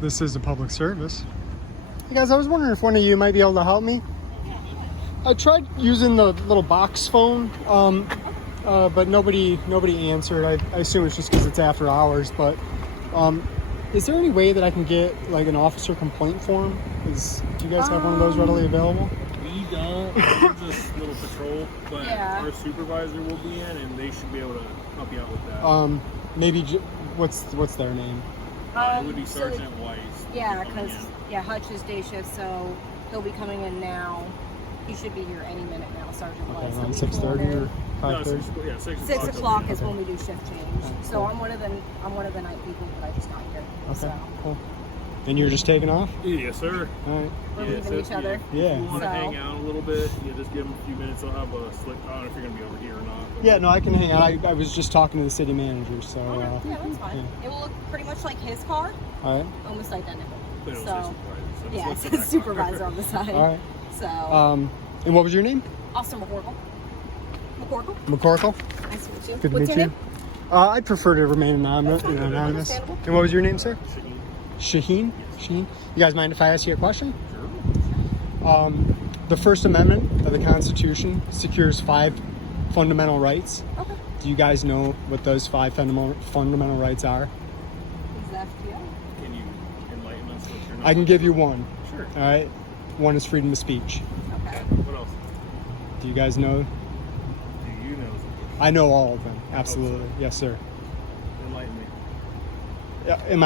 This is a public service. Hey guys, I was wondering if one of you might be able to help me. I tried using the little box phone, but nobody answered. I assume it's just because it's after hours, but is there any way that I can get like an officer complaint form? Do you guys have one of those readily available? We don't. We're just little patrol, but our supervisor will be in, and they should be able to help you out with that. Maybe what's their name? It would be Sergeant Weiss. Yeah, because Hutch is day shift, so he'll be coming in now. He should be here any minute now, Sergeant Weiss. Around 6:30 or 5:30? Yeah, 6 o'clock is when we do shift change. So I'm one of the night people, but I just got here. Okay, so. cool. And you're just taking off? Yes, sir. All right. We're leaving each other. Yeah. If you want to hang out a little bit, just give them a few minutes. I'll have a slick. I don't know if you're going to be over here or not. Yeah, no, I can hang out. I was just talking to the city manager, so. Yeah, that's fine. Yeah. It will look pretty much like his car. All right. Almost identical. So yeah, it says supervisor on the side. All right. So. And what was your name? Officer McCorkle. McCorkle. Nice to meet you. Good to What's meet your you. name? I'd prefer to remain anonymous. Understandable. And what was your name, sir? Shaheen. Shaheen? Shaheen? You guys mind if I ask you a question? Sure. The First Amendment of the Constitution secures 5 fundamental rights. Okay. Do you guys know what those 5 fundamental rights are? He's the FTO. Can you enlighten us what you're not? I can give you one. Sure. All right. One is freedom of speech. Okay. What else? Do you guys know? Do you know? I know all of them. Absolutely. Yes, sir. Enlighten me. Am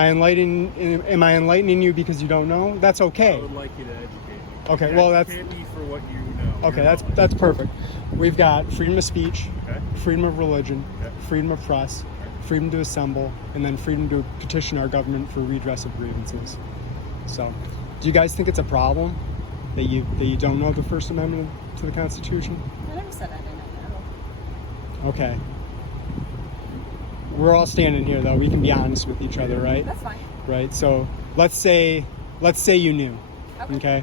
I enlightening you because you don't know? That's okay. I would like you to educate me. Okay, well, that's educate me for what you know. okay. That's perfect. We've got freedom of speech, Okay. freedom of religion, Okay. freedom of press, freedom to assemble, and then freedom to petition our government for redress of grievances. So, do you guys think it's a problem that you don't know the First Amendment to the Constitution? I never said I didn't know. Okay. We're all standing here, though. We can be honest with each other, right? That's fine. Right. So let's say you knew, okay?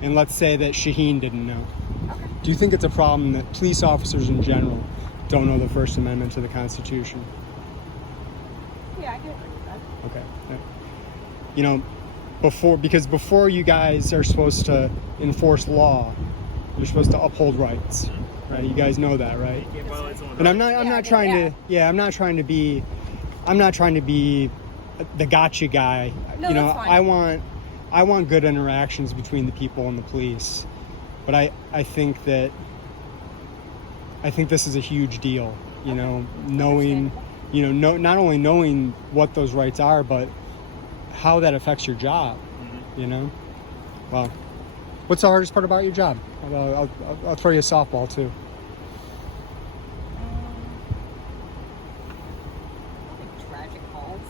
And let's say that Shaheen didn't know. Okay. Do you think it's a problem that police officers in general don't know the First Amendment to the Constitution? Yeah, I can agree with that. Okay. Yeah. You know, before you guys are supposed to enforce law, you're supposed to uphold rights, right? You guys know that, right? You can't violate someone's And I'm rights. not trying to be the gotcha guy. No, You know, that's fine. I want good interactions between the people and the police. But I think this is a huge deal, you know, knowing, not only knowing what those rights are, but how that affects your job, you know? Well, what's the hardest part about your job? I'll throw you a softball too. Tragic calls.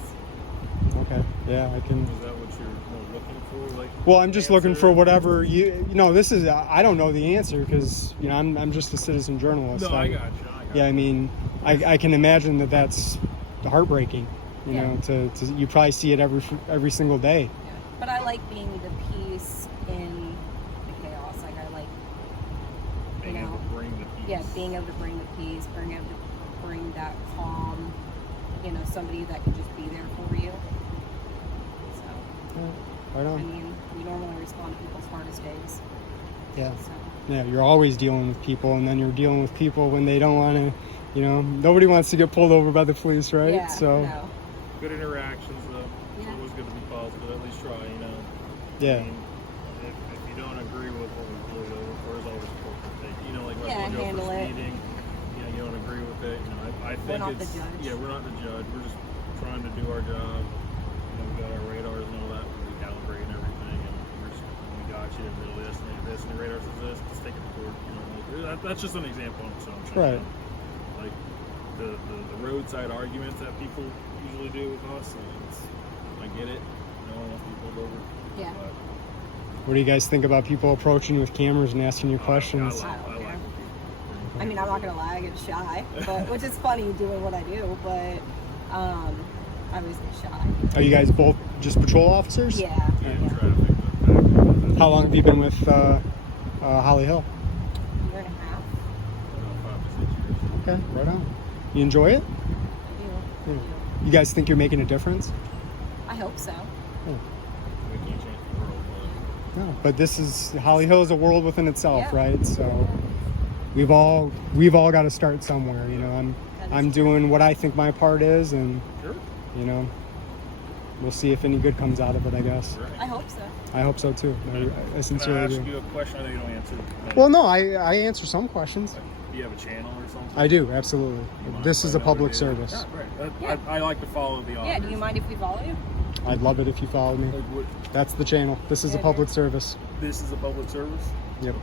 Okay. Yeah, I can. Is that what you're looking for? Like, Well, I'm just looking for whatever this is. I don't know the answer because I'm just a citizen journalist. No, I got you. Yeah, I mean, I can imagine that's heartbreaking. You know, to you probably see it every single day. Yeah. But I like being the peace in the chaos. Like I like, Being able to bring the peace. yeah, being able to bring the peace, bring that calm. Somebody that can just be there for you. So. Right on. I mean, we normally respond to people's hardest days. Yeah. So. Yeah, you're always dealing with people, and then you're dealing with people when they don't want to. Nobody wants to get pulled over by the police, right? Yeah, So. no. Good interactions, though. Yeah. It's always good to be positive. At least try, Yeah. I mean, if you don't agree with what we pulled over for, is always important to take. Like Yeah, when you go handle for it. speeding, you don't agree with it. I think We're not it's the judge. yeah, we're not the judge. We're just trying to do our job. We got our radars and all that. We calibrate and everything, and we got you. And really, this, and the radar says this. Just take it to court. That's just an example. So I'm trying Right. to, like the roadside arguments that people usually do with us. I get it. No one wants to be pulled over. Yeah. But What do you guys think about people approaching you with cameras and asking you questions? I like Okay. people. I mean, I'm not gonna lie, I get shy, which is funny doing what I do, but I always get shy. Are you guys both just patrol officers? Yeah. In traffic. How long have you been with Holly Hill? A year and a half. 5 to 6 years. Okay, right on. You enjoy it? I do. You guys think you're making a difference? I hope so. No, but this is Holly Hill is a world within itself, Yeah. right? So we've all got to start somewhere. You know, I'm doing what I think my part is, and Sure. you know, we'll see if any good comes out of it. I guess. Right. I hope so. I hope so too. I Can I sincerely ask do. you a question? I know you don't answer. Well, no, I answer some questions. Do you have a channel or something? I do, absolutely. You mind This if is I a know public it is? service. Yeah, right. Yeah. I like to follow the authors. Yeah, do you mind if we follow you? I'd love it if you followed me. Like, what, That's the channel. This is a Yeah, public yeah. service. this is a public service? Yep.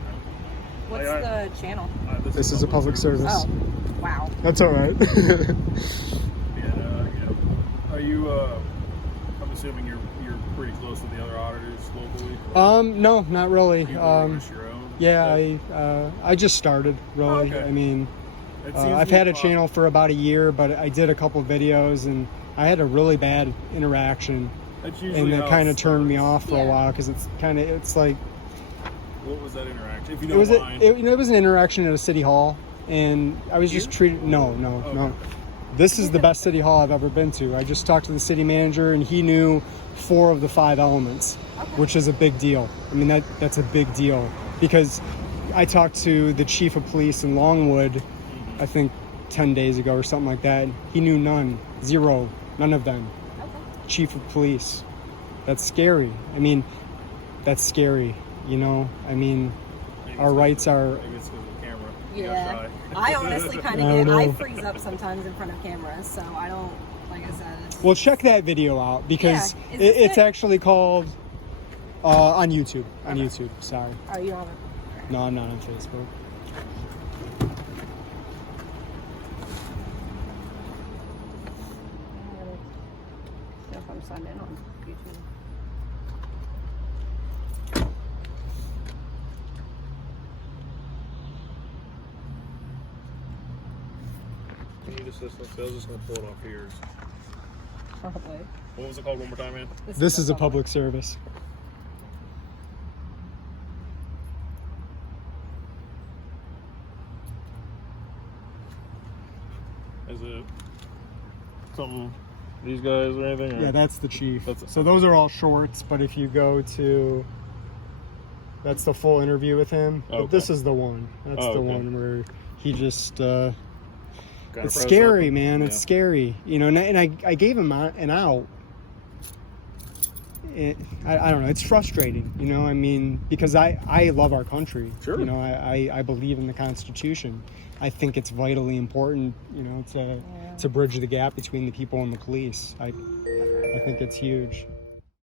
What's I- the channel? This is a public service. Oh, wow. That's all right. Yeah, are you? I'm assuming you're pretty close to the other auditors locally. No, not really. You just your own. Yeah, I just started really. Okay. I mean, It seems I've to be had a pop- channel for about a year, but I did a couple of videos and I had a really bad interaction, That's usually and that how kind it of turned me starts. off for a Yeah. while because it's like What was that interaction? If you it don't was mind. it was an interaction at a city hall, and I was just Here? treated. No. Okay. This is the best city hall I've ever been to. I just talked to the city manager, and he knew 4 of the 5 elements, Okay. which is a big deal. I mean, that's a big deal because I talked to the chief of police in Longwood, I think 10 days ago or something like that. He knew none, 0, none of them. Okay. Chief of police. That's scary. I mean, that's scary. You know, I mean, Maybe our it's rights because are. of- maybe it's because of the camera. You got Yeah. shy. I honestly kind I of don't I know. freeze up sometimes in front of cameras, so I don't, like I said. It's, Well, check that video out because Yeah. Is this it's it? actually called on YouTube. On Okay. YouTube. Sorry. oh, you don't have it. No, I'm not on Facebook. I don't know if I'm signed in on YouTube. You need assistance. I was just gonna pull it off here. Probably. What was it called one more time, man? This is a public service. Is it something? These guys or anything? Or? Yeah, that's the chief. That's- So those are all shorts, but if you go to, that's the full interview with him. But Okay. this is the one. That's Oh, the okay. one where he just. Kinda It's press scary, up. man. It's Yeah. scary. You know, and I gave him an out. I don't know. It's frustrating, you know. I mean, because I love our country. Sure. You know, I believe in the Constitution. I think it's vitally important, you know, to bridge the gap between the people and the police. I think it's huge.